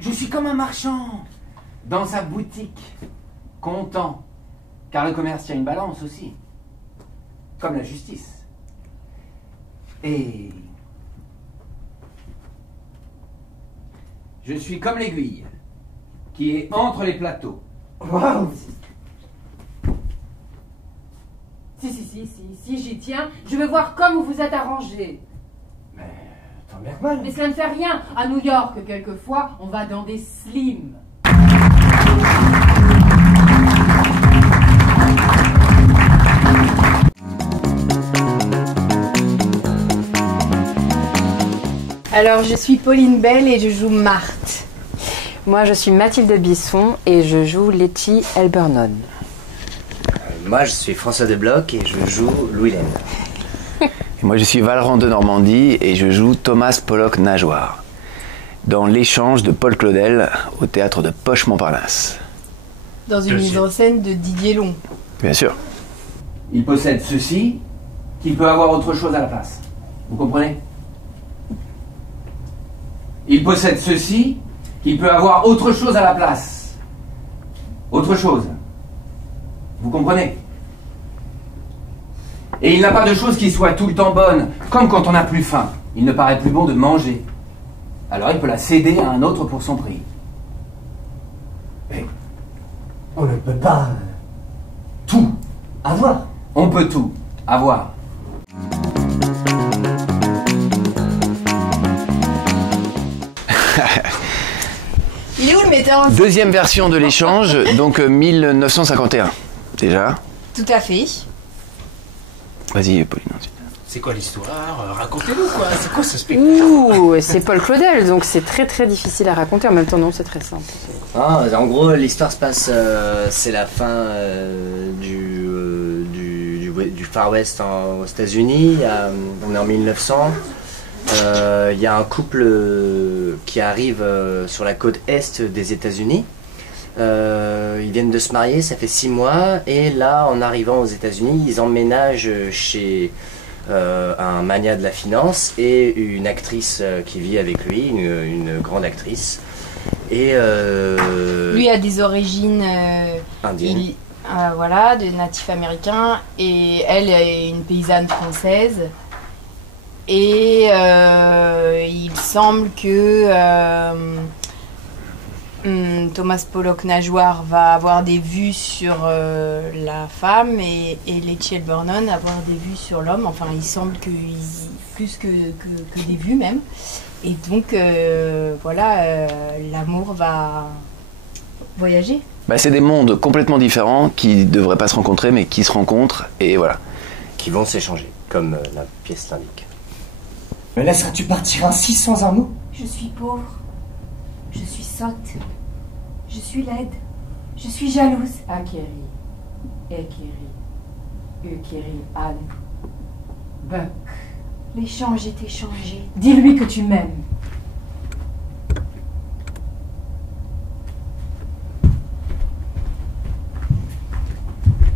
Je suis comme un marchand dans sa boutique, content, car le commerce tient une balance aussi, comme la justice. Et je suis comme l'aiguille qui est entre les plateaux. Waouh! Si, j'y tiens. Je veux voir comme vous vous êtes arrangé. Mais tant bien que mal. Mais cela ne fait rien. À New York, quelquefois, on va dans des slims. Alors, je suis Pauline Bell et je joue Marthe. Moi, je suis Mathilde Bisson et je joue Letty Elbernon. Moi, je suis François Debloc et je joue Louis Laine. Et moi, je suis Valran de Normandie et je joue Thomas Pollock-Nageoire dans L'échange de Paul Claudel au théâtre de Poche-Montparnasse. Dans une mise en scène de Didier Long. Bien sûr. Il possède ceci, qu'il peut avoir autre chose à la place. Vous comprenez? Il possède ceci, qu'il peut avoir autre chose à la place. Autre chose. Vous comprenez? Et il n'a pas de chose qui soit tout le temps bonne, comme quand on n'a plus faim. Il ne paraît plus bon de manger. Alors il peut la céder à un autre pour son prix. Mais on ne peut pas tout avoir. On peut tout avoir. Il est où le metteur en scène? Deuxième version de l'échange, donc 1951, déjà. Tout à fait. Vas-y, Pauline, ensuite. C'est quoi l'histoire? Racontez-nous quoi, c'est quoi ce spectacle? Ouh, c'est Paul Claudel, donc c'est très très difficile à raconter. En même temps, non, c'est très simple. En gros, l'histoire se passe, c'est la fin du Far West aux États-Unis. On est en 1900. Il y a un couple qui arrive sur la côte est des États-Unis. Ils viennent de se marier, ça fait 6 mois. Et là, en arrivant aux États-Unis, ils emménagent chez un magnat de la finance et une actrice qui vit avec lui, une grande actrice. Et Lui a des origines indienne. voilà, de natifs américains, et elle est une paysanne française. Et il semble que Thomas Pollock-Nageoire va avoir des vues sur la femme et Letty Elbernon avoir des vues sur l'homme. Enfin, il semble que plus que des vues même. Et donc, voilà, l'amour va voyager. Bah, c'est des mondes complètement différents qui ne devraient pas se rencontrer, mais qui se rencontrent, et voilà. Qui vont s'échanger, comme la pièce l'indique. Me laisseras-tu partir ainsi sans un mot? Je suis pauvre. Je suis sotte. Je suis laide. Je suis jalouse. Akeri. Ekeri. Ukeri. Anne. Buck. L'échange est échangé. Dis-lui que tu m'aimes.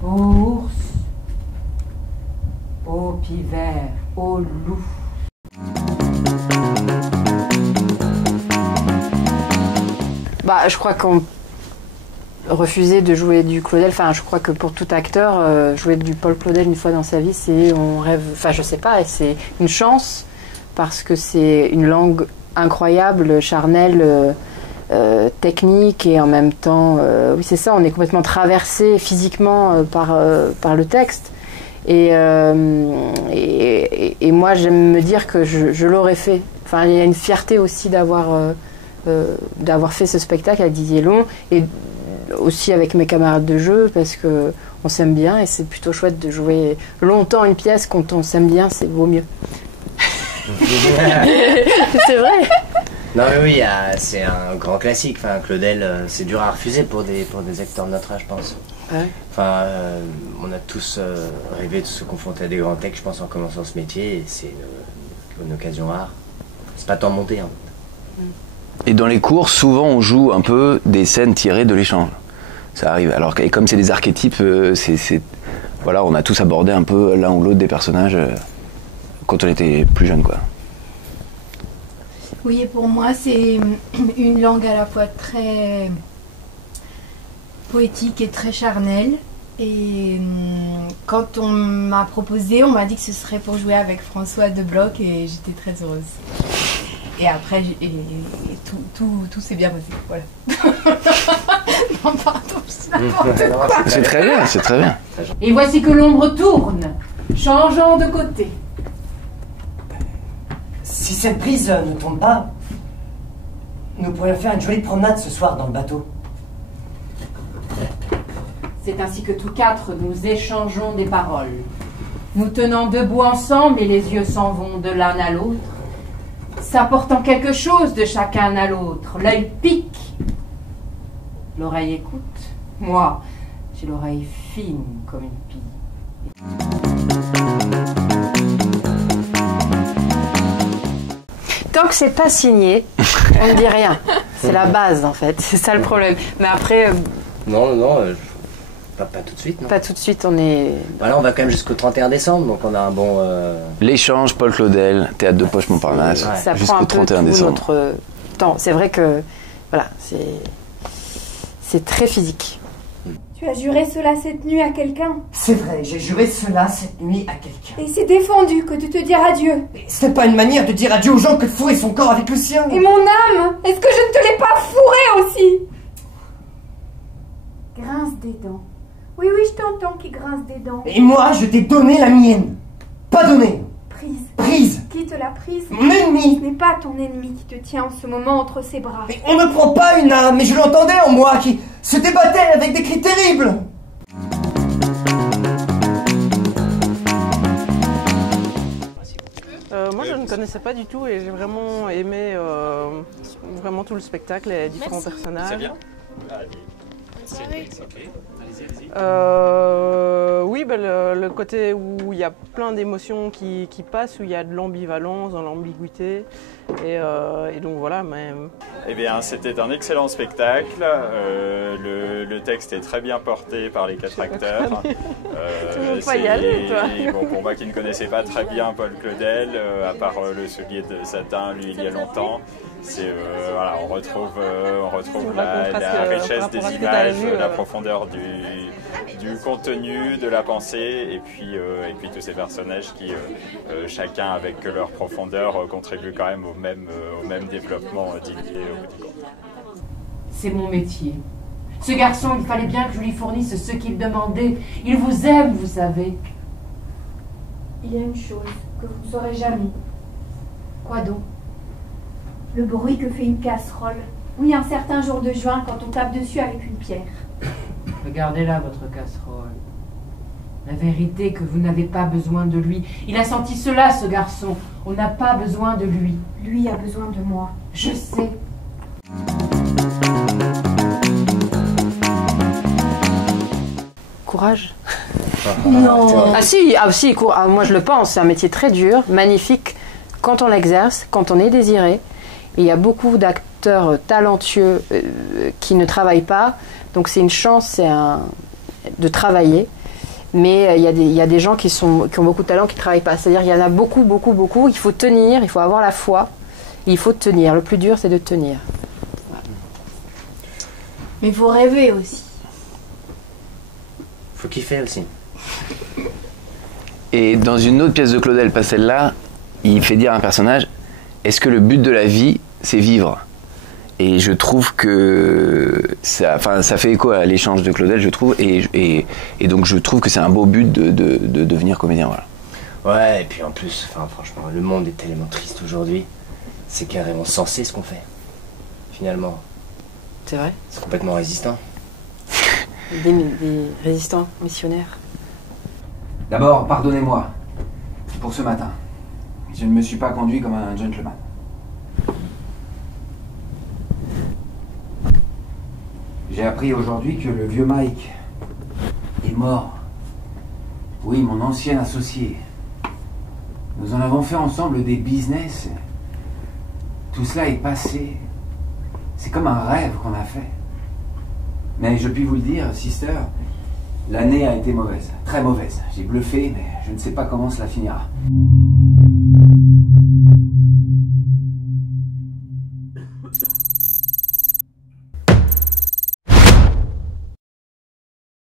Ô ours. Ô pivert. Ô loup. Bah, je crois qu'on refusait de jouer du Claudel. Enfin, je crois que pour tout acteur, jouer du Paul Claudel une fois dans sa vie, c'est on rêve. Enfin, je sais pas, et c'est une chance parce que c'est une langue incroyable, charnelle, technique et en même temps, oui, c'est ça. On est complètement traversé physiquement par le texte. Et moi, j'aime me dire que je l'aurais fait. Enfin, il y a une fierté aussi d'avoir fait ce spectacle avec Didier Long et aussi avec mes camarades de jeu parce que on s'aime bien et c'est plutôt chouette de jouer longtemps une pièce quand on s'aime bien, c'est vaut mieux. C'est vrai. Non mais oui, c'est un grand classique. Enfin, Claudel, c'est dur à refuser pour des acteurs de notre âge, je pense. Ouais. Enfin, on a tous rêvé de se confronter à des grands textes, je pense, en commençant ce métier, et c'est une occasion rare. C'est pas tant monté. Hein. Et dans les cours, souvent, on joue un peu des scènes tirées de l'échange. Ça arrive. Alors, et comme c'est des archétypes, voilà, on a tous abordé un peu l'un ou l'autre des personnages quand on était plus jeune, quoi. Oui, et pour moi, c'est une langue à la fois très poétique et très charnelle. Et quand on m'a proposé, on m'a dit que ce serait pour jouer avec François de Bloch et j'étais très heureuse. Et après, tout s'est bien passé. Voilà. Non, pardon, c'est n'importe quoi. C'est très bien, c'est très bien. Et voici que l'ombre tourne, changeant de côté. Si cette brise ne tombe pas, nous pourrions faire une jolie promenade ce soir dans le bateau. C'est ainsi que tous quatre nous échangeons des paroles. Nous tenant debout ensemble et les yeux s'en vont de l'un à l'autre, s'apportant quelque chose de chacun à l'autre. L'œil pique, l'oreille écoute. Moi, j'ai l'oreille fine comme une pie. Tant que c'est pas signé, on ne dit rien. C'est la base en fait, c'est ça le problème. Mais après, Non, pas tout de suite, non. pas tout de suite, on est. Voilà, on va quand même jusqu'au 31 décembre, donc on a un bon... L'échange, Paul Claudel, théâtre de Poche Montparnasse, Ouais. Ça prend jusqu'au un peu 31 tout décembre. notre temps. C'est vrai que, voilà, c'est très physique. Tu as juré cela cette nuit à quelqu'un. C'est vrai, j'ai juré cela cette nuit à quelqu'un. Et c'est défendu que de te dire adieu. C'était pas une manière de dire adieu aux gens que de fourrer son corps avec le sien. Et mon âme, est-ce que je ne te l'ai pas fourrée aussi? Grince des dents. Oui, je t'entends qui grince des dents. Et moi, je t'ai donné la mienne. Pas donnée. Prise. Prise. Qui te l'a prise? Mon ennemi. Ce n'est pas ton ennemi qui te tient en ce moment entre ses bras. Mais on ne prend pas une âme, mais je l'entendais en moi qui se débattait avec des cris terribles. Moi je ne connaissais pas du tout et j'ai vraiment aimé vraiment tout le spectacle et les différents personnages. C'est bien. Oui, le côté où il y a plein d'émotions qui passent, où il y a de l'ambivalence, dans l'ambiguïté. Et donc voilà. Mais... Eh bien, c'était un excellent spectacle. Le texte est très bien porté par les quatre acteurs. Tu veux pas y aller, toi? Bon, pour moi qui ne connaissais pas très bien Paul Claudel, à part le soulier de satin, lui, il y a longtemps, voilà, on retrouve la richesse des images, la profondeur du contenu, de la pensée, et puis tous ces personnages qui, chacun avec leur profondeur, contribuent quand même au même développement d'idées au bout du compte. C'est mon métier. Ce garçon, il fallait bien que je lui fournisse ce qu'il demandait. Il vous aime, vous savez. Il y a une chose que vous ne saurez jamais. Quoi donc? Le bruit que fait une casserole. Oui, un certain jour de juin, quand on tape dessus avec une pierre. Regardez-là, votre casserole. La vérité est que vous n'avez pas besoin de lui. Il a senti cela, ce garçon. On n'a pas besoin de lui. Lui a besoin de moi. Je sais. Courage. Non. Ah si, moi je le pense, c'est un métier très dur, magnifique quand on l'exerce, quand on est désiré. Et il y a beaucoup d'acteurs talentueux qui ne travaillent pas, donc c'est une chance de travailler. Mais il y a des gens qui ont beaucoup de talent qui ne travaillent pas. C'est-à-dire qu'il y en a beaucoup, il faut tenir, il faut avoir la foi, et il faut tenir. Le plus dur, c'est de tenir. Mais il faut rêver aussi. Faut kiffer aussi. Et dans une autre pièce de Claudel, pas celle-là, il fait dire à un personnage, est-ce que le but de la vie, c'est vivre? Et je trouve que ça fait écho à l'échange de Claudel, je trouve, et donc je trouve que c'est un beau but de devenir comédien, voilà. Ouais, et puis en plus, franchement, le monde est tellement triste aujourd'hui, c'est carrément sensé ce qu'on fait, finalement. C'est vrai? C'est complètement résistant. Des résistants missionnaires. D'abord, pardonnez-moi pour ce matin. Je ne me suis pas conduit comme un gentleman. J'ai appris aujourd'hui que le vieux Mike est mort. Oui, mon ancien associé. Nous en avons fait ensemble des business. Tout cela est passé. C'est comme un rêve qu'on a fait. Mais je puis vous le dire, Sister, l'année a été mauvaise, très mauvaise. J'ai bluffé, mais je ne sais pas comment cela finira.